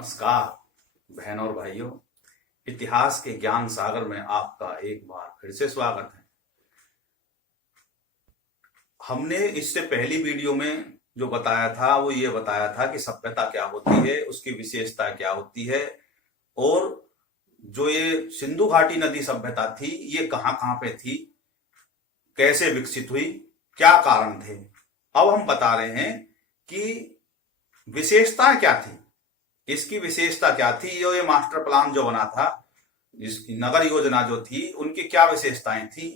नमस्कार बहन और भाइयों, इतिहास के ज्ञान सागर में आपका एक बार फिर से स्वागत है। हमने इससे पहली वीडियो में जो बताया था वो ये बताया था कि सभ्यता क्या होती है, उसकी विशेषता क्या होती है और जो ये सिंधु घाटी नदी सभ्यता थी ये कहाँ कहाँ पे थी, कैसे विकसित हुई, क्या कारण थे। अब हम बता रहे हैं कि विशेषताएं क्या थी, इसकी विशेषता क्या थी। ये मास्टर प्लान जो बना था, इसकी नगर योजना जो थी, उनकी क्या विशेषताएं थी।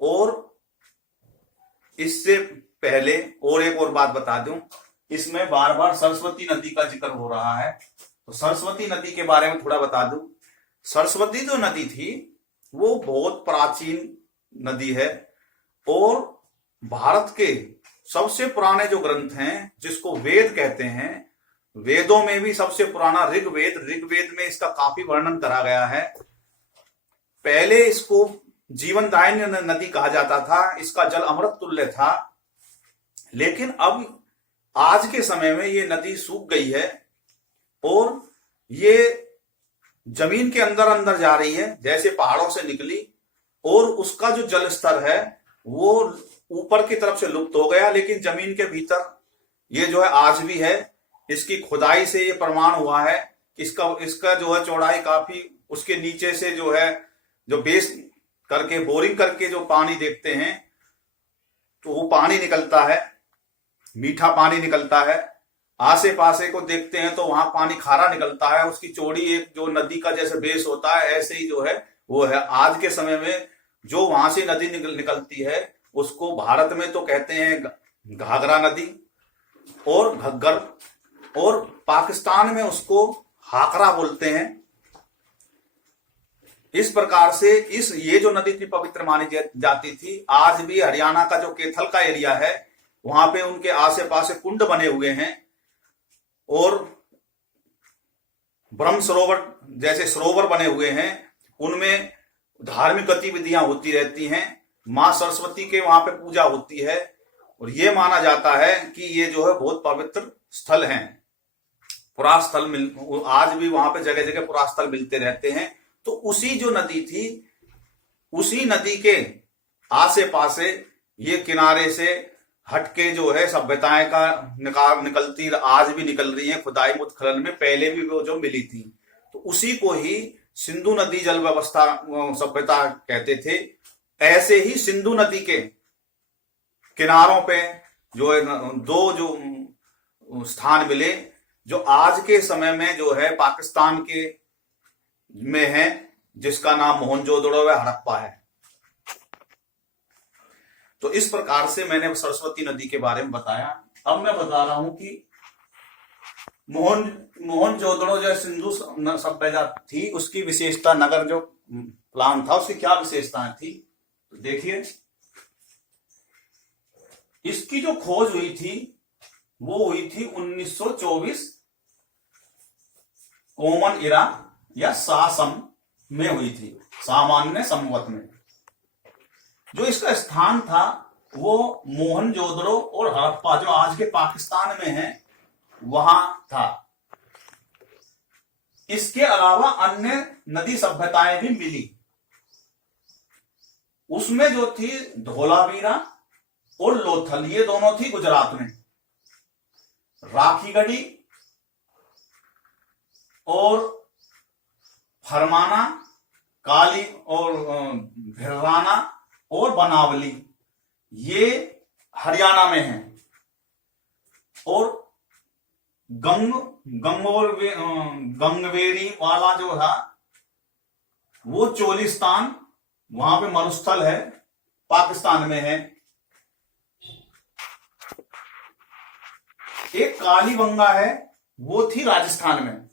और इससे पहले और एक और बात बता दूं, इसमें बार बार सरस्वती नदी का जिक्र हो रहा है, तो सरस्वती नदी के बारे में थोड़ा बता दूं। सरस्वती जो नदी थी वो बहुत प्राचीन नदी है और भारत के सबसे पुराने जो ग्रंथ हैं जिसको वेद कहते हैं, वेदों में भी सबसे पुराना ऋग्वेद में इसका काफी वर्णन करा गया है। पहले इसको जीवनदायिनी नदी कहा जाता था, इसका जल अमृत तुल्य था, लेकिन अब आज के समय में ये नदी सूख गई है और ये जमीन के अंदर अंदर जा रही है, जैसे पहाड़ों से निकली, और उसका जो जल स्तर है वो ऊपर की तरफ से लुप्त हो गया, लेकिन जमीन के भीतर ये जो है आज भी है। इसकी खुदाई से ये प्रमाण हुआ है कि इसका जो है चौड़ाई काफी, उसके नीचे से जो है जो बेस करके बोरिंग करके जो पानी देखते हैं तो वो पानी निकलता है, मीठा पानी निकलता है। आसे पासे को देखते हैं तो वहां पानी खारा निकलता है। उसकी चौड़ी एक जो नदी का जैसे बेस होता है ऐसे ही जो है वो है। आज के समय में जो वहां से नदी निकलती है उसको भारत में तो कहते हैं घाघरा नदी और घग्गर, और पाकिस्तान में उसको हाकरा बोलते हैं। इस प्रकार से ये जो नदी थी पवित्र मानी जाती थी। आज भी हरियाणा का जो कैथल का एरिया है वहां पे उनके आसे पासे कुंड बने हुए हैं और ब्रह्म सरोवर जैसे सरोवर बने हुए हैं, उनमें धार्मिक गतिविधियां होती रहती हैं। मां सरस्वती के वहां पे पूजा होती है और ये माना जाता है कि ये जो है बहुत पवित्र स्थल हैं। पुरास्थल आज भी वहां पे जगह जगह पुरास्थल मिलते रहते हैं। तो उसी जो नदी थी, उसी नदी के आसे पासे ये किनारे से हटके जो है सभ्यताएं का निकलती आज भी निकल रही है। खुदाई उत्खनन में पहले भी वो जो मिली थी, तो उसी को ही सिंधु नदी जल व्यवस्था सभ्यता कहते थे। ऐसे ही सिंधु नदी के किनारों पे जो है दो जो स्थान मिले जो आज के समय में जो है पाकिस्तान के में है, जिसका नाम मोहनजोदड़ो व हड़प्पा है। तो इस प्रकार से मैंने सरस्वती नदी के बारे में बताया। अब मैं बता रहा हूं कि मोहनजोदड़ो जो सिंधु सभ्यता थी उसकी विशेषता, नगर जो प्लान था उसकी क्या विशेषताएं थी, तो देखिए इसकी जो खोज हुई थी वो हुई थी 1924 कॉमन इरा या सासम में हुई थी, सामान्य संवत में। जो इसका स्थान था वो मोहनजोदड़ो और हड़प्पा जो आज के पाकिस्तान में है वहां था। इसके अलावा अन्य नदी सभ्यताएं भी मिली। उसमें जो थी धोलावीरा और लोथल, ये दोनों थी गुजरात में। राखीगढ़ी और फरमाना, काली और भिर्राना और बनावली ये हरियाणा में है। और गंगवेरी वाला जो था वो चोलिस्तान, वहां पे मरुस्थल है, पाकिस्तान में है। एक कालीबंगा है, वो थी राजस्थान में।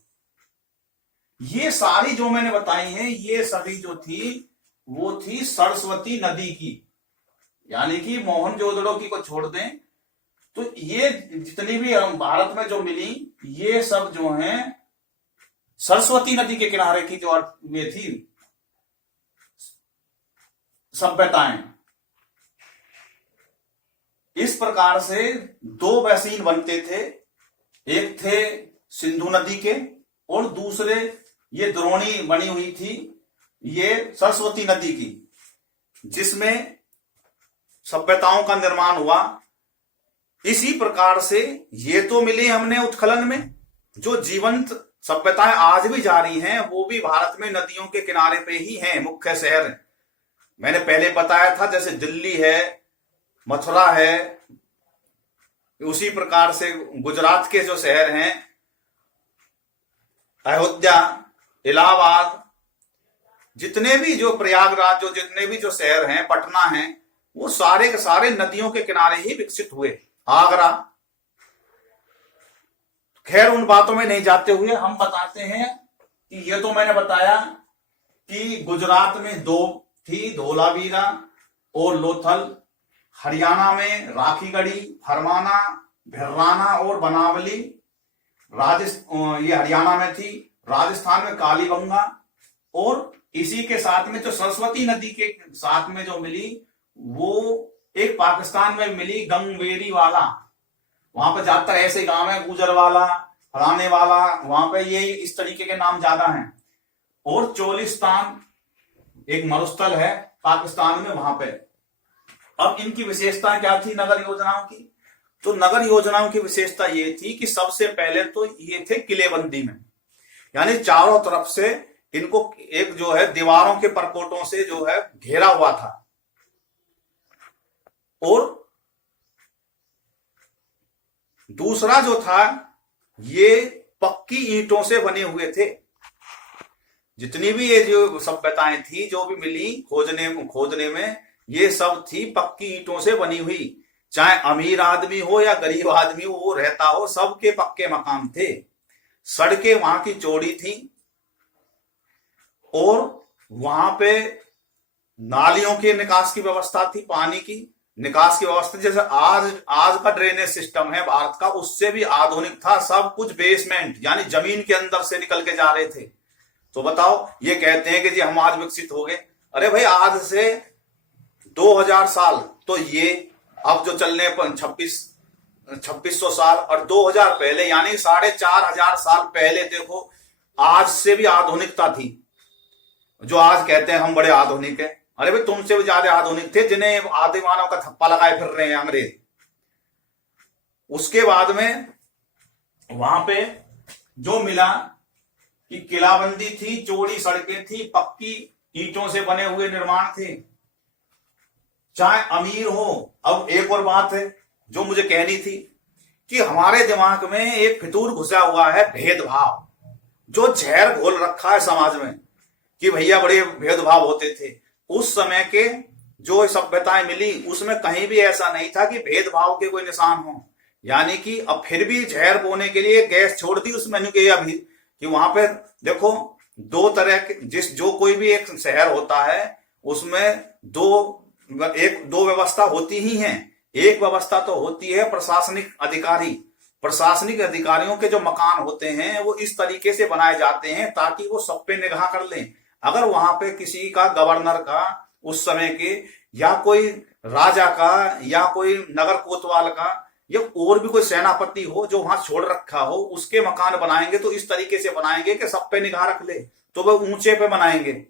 ये सारी जो मैंने बताई हैं ये सभी जो थी वो थी सरस्वती नदी की, यानी कि मोहनजोदड़ो की को छोड़ दें तो ये जितनी भी हम भारत में जो मिली ये सब जो हैं सरस्वती नदी के किनारे की जो ये थी सभ्यताएं। इस प्रकार से दो बेसिन बनते थे, एक थे सिंधु नदी के और दूसरे ये द्रोणी बनी हुई थी ये सरस्वती नदी की, जिसमें सभ्यताओं का निर्माण हुआ। इसी प्रकार से ये तो मिली हमने उत्खनन में, जो जीवंत सभ्यताएं आज भी जारी हैं वो भी भारत में नदियों के किनारे पे ही हैं। मुख्य शहर मैंने पहले बताया था, जैसे दिल्ली है, मथुरा है, उसी प्रकार से गुजरात के जो शहर हैं अयोध्या, इलाहाबाद, जितने भी जो प्रयागराज, जो जितने भी जो शहर हैं, पटना हैं, वो सारे के सारे नदियों के किनारे ही विकसित हुए। आगरा, खैर उन बातों में नहीं जाते हुए हम बताते हैं कि ये तो मैंने बताया कि गुजरात में दो थी, धोलावीरा और लोथल। हरियाणा में राखीगढ़ी, फरमाना, भिर्राना और बनावली, ये हरियाणा में थी। राजस्थान में कालीबंगा, और इसी के साथ में जो सरस्वती नदी के साथ में जो मिली वो एक पाकिस्तान में मिली, गंगवेरी वाला। वहां पर ज्यादातर ऐसे गांव है, गुजरवाला, फलाने वाला, वहां पे ये इस तरीके के नाम ज्यादा हैं। और चोलिस्तान एक मरुस्थल है पाकिस्तान में, वहां पे। अब इनकी विशेषता क्या थी नगर योजनाओं की? तो नगर योजनाओं की विशेषता ये थी कि सबसे पहले तो ये थे किलेबंदी में, यानी चारों तरफ से इनको एक जो है दीवारों के परकोटों से जो है घेरा हुआ था। और दूसरा जो था ये पक्की ईंटों से बने हुए थे। जितनी भी ये जो सभ्यताएं थी जो भी मिली खोजने में, ये सब थी पक्की ईंटों से बनी हुई। चाहे अमीर आदमी हो या गरीब आदमी हो, वो रहता हो, सबके पक्के मकान थे। सड़कें वहां की चौड़ी थी और वहां पे नालियों के निकास की व्यवस्था थी, पानी की निकास की व्यवस्था। जैसे आज का ड्रेनेज सिस्टम है भारत का, उससे भी आधुनिक था। सब कुछ बेसमेंट यानी जमीन के अंदर से निकल के जा रहे थे। तो बताओ, ये कहते हैं कि जी हम आज विकसित हो गए। अरे भाई, आज से 2000 साल तो ये अब जो चलने पर 2600 साल और 2000 पहले यानी 4500 साल पहले देखो, आज से भी आधुनिकता थी। जो आज कहते हैं हम बड़े आधुनिक हैं, अरे भाई तुमसे भी ज्यादा आधुनिक थे, जिन्हें आदि मानव का थप्पा लगाए फिर रहे हैं अंग्रेज। उसके बाद में वहां पे जो मिला कि किलाबंदी थी, चौड़ी सड़कें थी, पक्की ईंटों से बने हुए निर्माण थे। चाहे अमीर हो। अब एक और बात है जो मुझे कहनी थी कि हमारे दिमाग में एक फितूर घुसा हुआ है, भेदभाव, जो जहर घोल रखा है समाज में कि भैया बड़े भेदभाव होते थे। उस समय के जो सभ्यताएं मिली उसमें कहीं भी ऐसा नहीं था कि भेदभाव के कोई निशान हो। यानी कि अब फिर भी जहर बोने के लिए गैस छोड़ दी उस मेन्यू के अभी कि वहां पे देखो दो तरह के जो कोई भी एक शहर होता है उसमें दो व्यवस्था होती ही हैं। एक व्यवस्था तो होती है प्रशासनिक अधिकारी। प्रशासनिक अधिकारियों के जो मकान होते हैं वो इस तरीके से बनाए जाते हैं ताकि वो सब पे निगाह कर लें। अगर वहां पे किसी का, गवर्नर का उस समय के, या कोई राजा का, या कोई नगर कोतवाल का, या और भी कोई सेनापति हो जो वहां छोड़ रखा हो, उसके मकान बनाएंगे तो इस तरीके से बनाएंगे कि सब पे निगाह रख ले, तो वह ऊंचे पे बनाएंगे।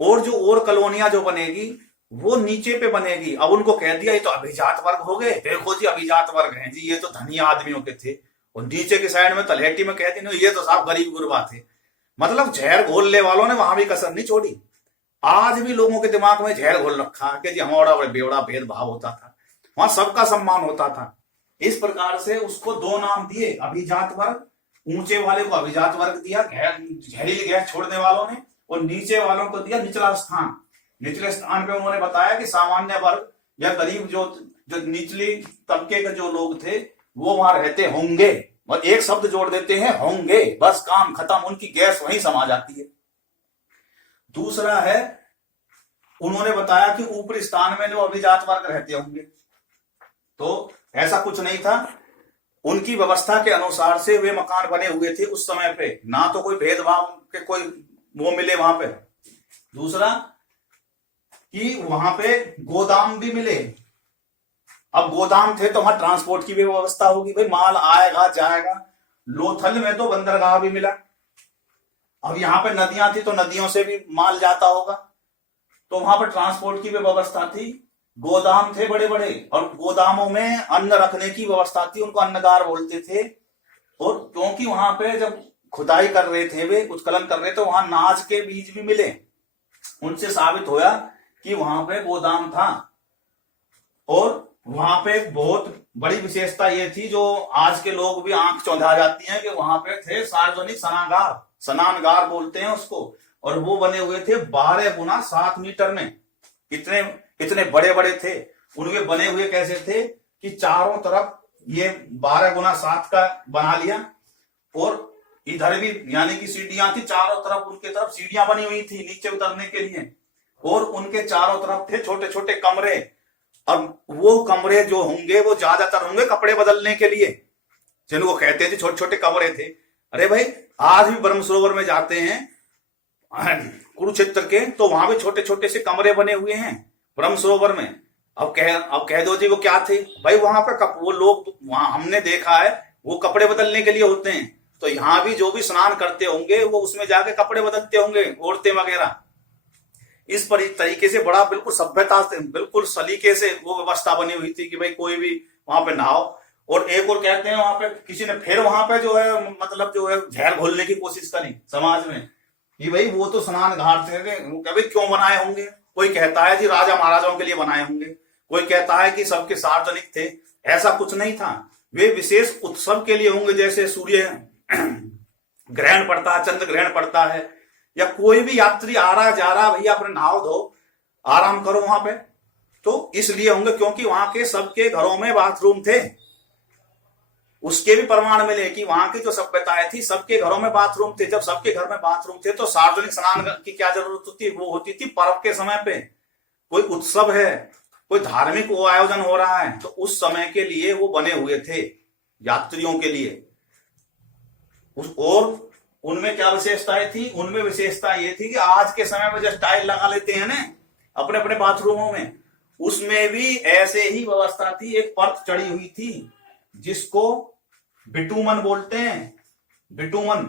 और जो और कॉलोनियां जो बनेगी वो नीचे पे बनेगी। अब उनको कह दिया ये तो अभिजात वर्ग हो गए, देखो जी अभिजात वर्ग हैं जी, ये तो धनी आदमियों के थे। और नीचे की साइड में तलहटी में कहते नहीं, ये तो साहब गरीब गुरबा थे। मतलब जहर घोलने वालों ने वहां भी कसर नहीं छोड़ी। आज भी लोगों के दिमाग में जहर घोल रखा कि जी हमारा बेवड़ा भेदभाव होता था, वहां सबका सम्मान होता था। इस प्रकार से उसको दो नाम दिए, अभिजात वर्ग। ऊंचे वाले को अभिजात वर्ग दिया, जहरीली गैस छोड़ने वालों ने, और नीचे वालों को दिया निचला स्थान। निचले स्थान पे उन्होंने बताया कि सामान्य वर्ग या गरीब जो निचली तबके के जो लोग थे वो वहां रहते होंगे, और एक शब्द जोड़ देते हैं होंगे, बस काम खत्म, उनकी गैस वहीं समा जाती है। दूसरा है, उन्होंने बताया कि ऊपरी स्थान में जो अभिजात वर्ग रहते होंगे, तो ऐसा कुछ नहीं था। उनकी व्यवस्था के अनुसार से वे मकान बने हुए थे उस समय पे, ना तो कोई भेदभाव के कोई वो मिले वहां पे। दूसरा कि वहां पे गोदाम भी मिले। अब गोदाम थे तो वहां ट्रांसपोर्ट की भी व्यवस्था होगी, भाई माल आएगा जाएगा। लोथल में तो बंदरगाह भी मिला, अब यहाँ पे नदियां थी तो नदियों से भी माल जाता होगा, तो वहां पर ट्रांसपोर्ट की भी व्यवस्था थी। गोदाम थे बड़े बड़े, और गोदामों में अन्न रखने की व्यवस्था थी, उनको अन्नगार बोलते थे। और क्योंकि वहां पे जब खुदाई कर रहे थे, वे उत्खनन कर रहे थे, वहां नाज के बीज भी मिले। उनसे साबित होया कि वहां पे गोदाम था। और वहां पे एक बहुत बड़ी विशेषता ये थी, जो आज के लोग भी आंख चौंधा जाती है, कि वहां पे थे सार्वजनिक स्नानागार, स्नानगार बोलते हैं उसको। और वो बने हुए थे 12 गुना 7 मीटर में, इतने इतने बड़े बड़े थे। उनके बने हुए कैसे थे कि चारों तरफ ये 12 गुना 7 का बना लिया, और इधर भी यानी कि सीढ़ियां थी चारों तरफ, उनके तरफ सीढ़ियां बनी हुई थी नीचे उतरने के लिए। और उनके चारों तरफ थे छोटे छोटे कमरे। अब वो कमरे जो होंगे वो ज्यादातर होंगे कपड़े बदलने के लिए, जिनको कहते थे छोटे छोटे कमरे थे। अरे भाई, आज भी ब्रह्म सरोवर में जाते हैं कुरुक्षेत्र के, तो वहां भी छोटे छोटे से कमरे बने हुए हैं ब्रह्म सरोवर में। अब कह दो जी वो क्या थे भाई, वहां पर वो लोग, वहां हमने देखा है वो कपड़े बदलने के लिए होते हैं। तो यहाँ भी जो भी स्नान करते होंगे वो उसमें जाके कपड़े बदलते होंगे, औरतें वगैरह। इस तरीके से बड़ा बिल्कुल सभ्यता से, बिल्कुल सलीके से वो व्यवस्था बनी हुई थी कि भाई कोई भी वहां पे नहाओ। और एक और कहते हैं वहां पे किसी ने फिर वहां पे जो है मतलब जो है झैल घोलने की कोशिश करी समाज में कि भाई वो तो स्नान घाट थे, भाई क्यों बनाए होंगे। कोई कहता है जी राजा महाराजाओं के लिए बनाए होंगे, कोई कहता है कि सबके सार्वजनिक थे। ऐसा कुछ नहीं था, वे विशेष उत्सव के लिए होंगे, जैसे सूर्य ग्रहण पड़ता है, चंद्र ग्रहण पड़ता है, या कोई भी यात्री आ रहा जा रहा, भैया अपने नहाओ धो आराम करो वहां पे, तो इसलिए होंगे क्योंकि वहां के सबके घरों में बाथरूम थे। उसके भी प्रमाण मिले कि वहां की जो सभ्यताएं थी सबके घरों में बाथरूम थे। जब सबके घर में बाथरूम थे तो सार्वजनिक स्नान की क्या जरूरत होती, वो होती थी पर्व के समय पे। कोई उत्सव है, कोई धार्मिक आयोजन हो रहा है, तो उस समय के लिए वो बने हुए थे यात्रियों के लिए। और उनमें क्या विशेषताएं थी, उनमें विशेषता ये थी कि आज के समय में जो टाइल लगा लेते हैं ना अपने अपने बाथरूमों में, उसमें भी ऐसे ही व्यवस्था थी। एक परत चढ़ी हुई थी जिसको बिटुमन बोलते हैं, बिटुमन,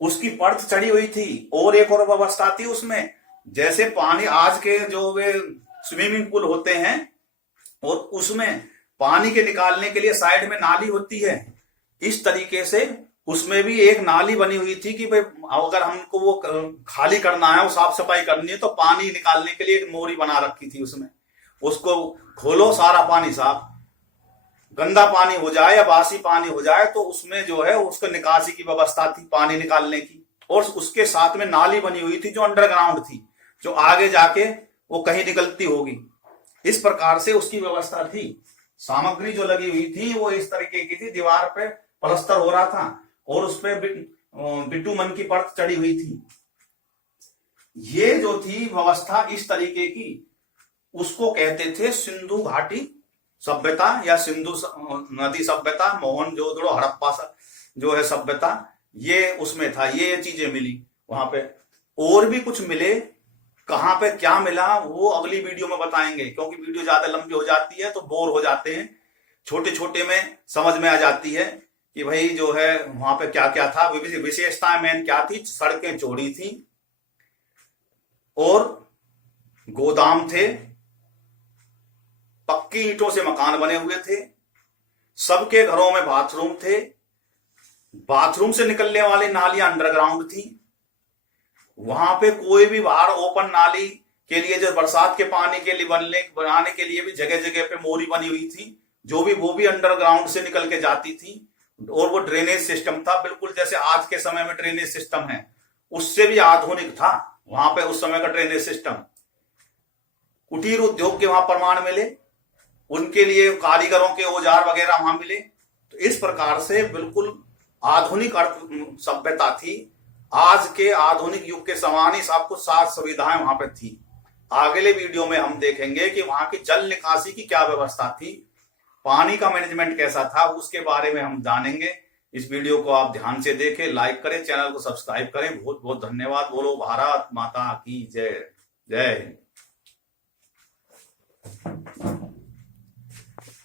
उसकी परत चढ़ी हुई थी। और एक और व्यवस्था थी उसमें, जैसे पानी आज के जो वे स्विमिंग पूल होते हैं, और उसमें पानी के निकालने के लिए साइड में नाली होती है, इस तरीके से उसमें भी एक नाली बनी हुई थी कि भाई अगर हमको वो खाली करना है, वो साफ सफाई करनी है, तो पानी निकालने के लिए एक मोरी बना रखी थी उसमें। उसको खोलो, सारा पानी साफ, गंदा पानी हो जाए या बासी पानी हो जाए तो उसमें जो है उसको निकासी की व्यवस्था थी पानी निकालने की। और उसके साथ में नाली बनी हुई थी जो अंडरग्राउंड थी, जो आगे जाके वो कहीं निकलती होगी। इस प्रकार से उसकी व्यवस्था थी। सामग्री जो लगी हुई थी वो इस तरीके की थी, दीवार पे प्लास्टर हो रहा था और उस पे बिटुमन की परत चढ़ी हुई थी। ये जो थी व्यवस्था इस तरीके की, उसको कहते थे सिंधु घाटी सभ्यता या सिंधु नदी सभ्यता, मोहनजोदड़ो हड़प्पा जो है सभ्यता, ये उसमें था। ये चीजें मिली वहां पे। और भी कुछ मिले, कहां पे क्या मिला वो अगली वीडियो में बताएंगे, क्योंकि वीडियो ज्यादा लंबी हो जाती है तो बोर हो जाते हैं। छोटे छोटे में समझ में आ जाती है कि भाई जो है वहां पे क्या क्या था। विशेषताएं मेन क्या थी, सड़कें चौड़ी थी और गोदाम थे, पक्की ईंटों से मकान बने हुए थे, सबके घरों में बाथरूम थे, बाथरूम से निकलने वाली नालियां अंडरग्राउंड थी। वहां पे कोई भी बाहर ओपन नाली के लिए जो बरसात के पानी के लिए बनाने के लिए भी जगह जगह पे मोरी बनी हुई थी, जो भी वो भी अंडरग्राउंड से निकल के जाती थी। और वो ड्रेनेज सिस्टम था, बिल्कुल जैसे आज के समय में ड्रेनेज सिस्टम है, उससे भी आधुनिक था वहां पे उस समय का ड्रेनेज सिस्टम। कुटीर उद्योग के वहां प्रमाण मिले, उनके लिए कारीगरों के औजार वगैरह वहां मिले। तो इस प्रकार से बिल्कुल आधुनिक अर्थ सभ्यता थी। आज के आधुनिक युग के समान ही सब कुछ साथ सुविधाएं वहां पे थी। अगले वीडियो में हम देखेंगे कि वहां की जल निकासी की क्या व्यवस्था थी, पानी का मैनेजमेंट कैसा था, उसके बारे में हम जानेंगे। इस वीडियो को आप ध्यान से देखें, लाइक करें, चैनल को सब्सक्राइब करें। बहुत बहुत धन्यवाद। बोलो भारत माता की जय। जय हिंद।